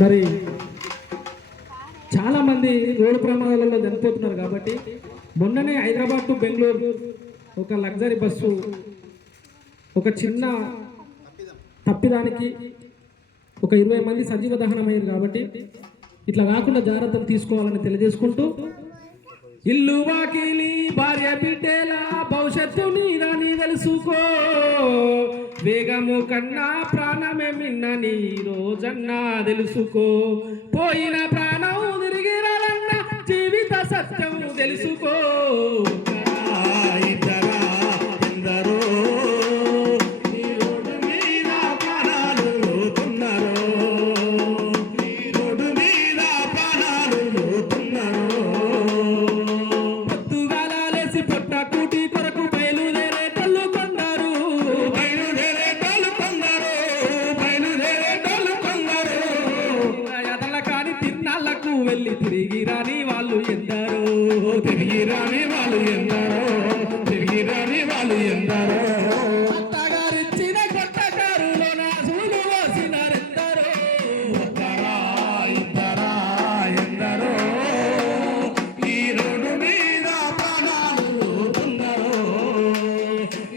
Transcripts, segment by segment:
మరి చాలామంది రోడ్డు ప్రమాదాలలో చనిపోతున్నారు కాబట్టి మొన్ననే హైదరాబాద్ టు బెంగళూరు ఒక లగ్జరీ బస్సు ఒక చిన్న తప్పిదానికి ఒక 20 మంది సజీవ దహనమయ్యారు కాబట్టి ఇట్లా కాకుండా జాగ్రత్తలు తీసుకోవాలని తెలియజేసుకుంటూ ఇల్లు వాకిలి భార్య బిడ్డల భవిష్యత్తు నీదని తెలుసుకో వేగము కన్నా ప్రాణమే మిన్నని రోజన్నా తెలుసుకో పోయిన ప్రాణం తిరిగి రాలన్న జీవిత సత్యం తెలుసుకో వెళ్ళి తిరిగి రాని వాళ్ళు ఎందరో తిరిగి రాని వాళ్ళు ఎందరో తిరిగి రాని వాళ్ళు ఎందరో అత్తగారిచ్చిన కొట్టగారులోన సూలు పోసినారెందరో ఒక్కరా ఇద్దరా ఎందరో ఈ రోడ్డు మీద ప్రాణాలు పోతున్నారు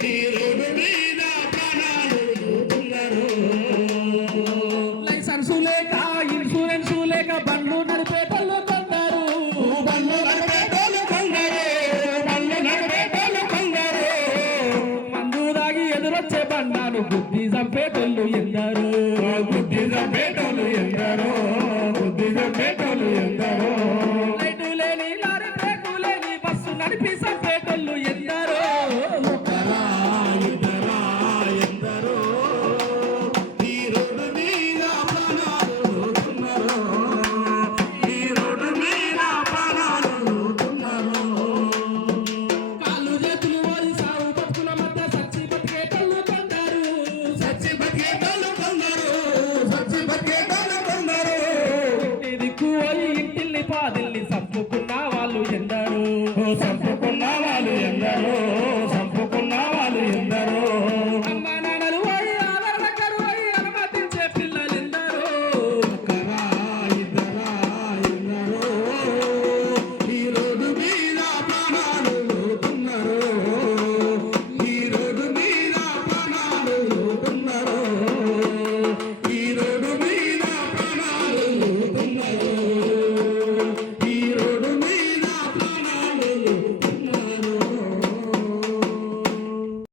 ఈ రోడ్డు మీద ప్రాణాలు పోతున్నారు లైసెన్స్ లేక ఇన్సూరెన్స్ లేక బండ్లు నడిపే బుద్ధి చంపేటోళ్ళు ఎందరో బుద్ధి చంపేటోళ్ళు ఎందరో బుద్ధి చంపేటోళ్ళు ఎందరో లైటు లేని లారీ బ్రేకు లేని బస్సు నడిపి చంపేటోళ్ళు ఎందరో ఒకరా ఇద్దరా ఎందరో ఈ రోడ్డు మీద ప్రాణాలు పోతున్నారు ఈ రోడ్డు మీద ప్రాణాలు పోతున్నారు కాళ్ళు చేతులు వారి సాగు బతుకుల మధ్య సచ్చి బతికేటోళ్ళు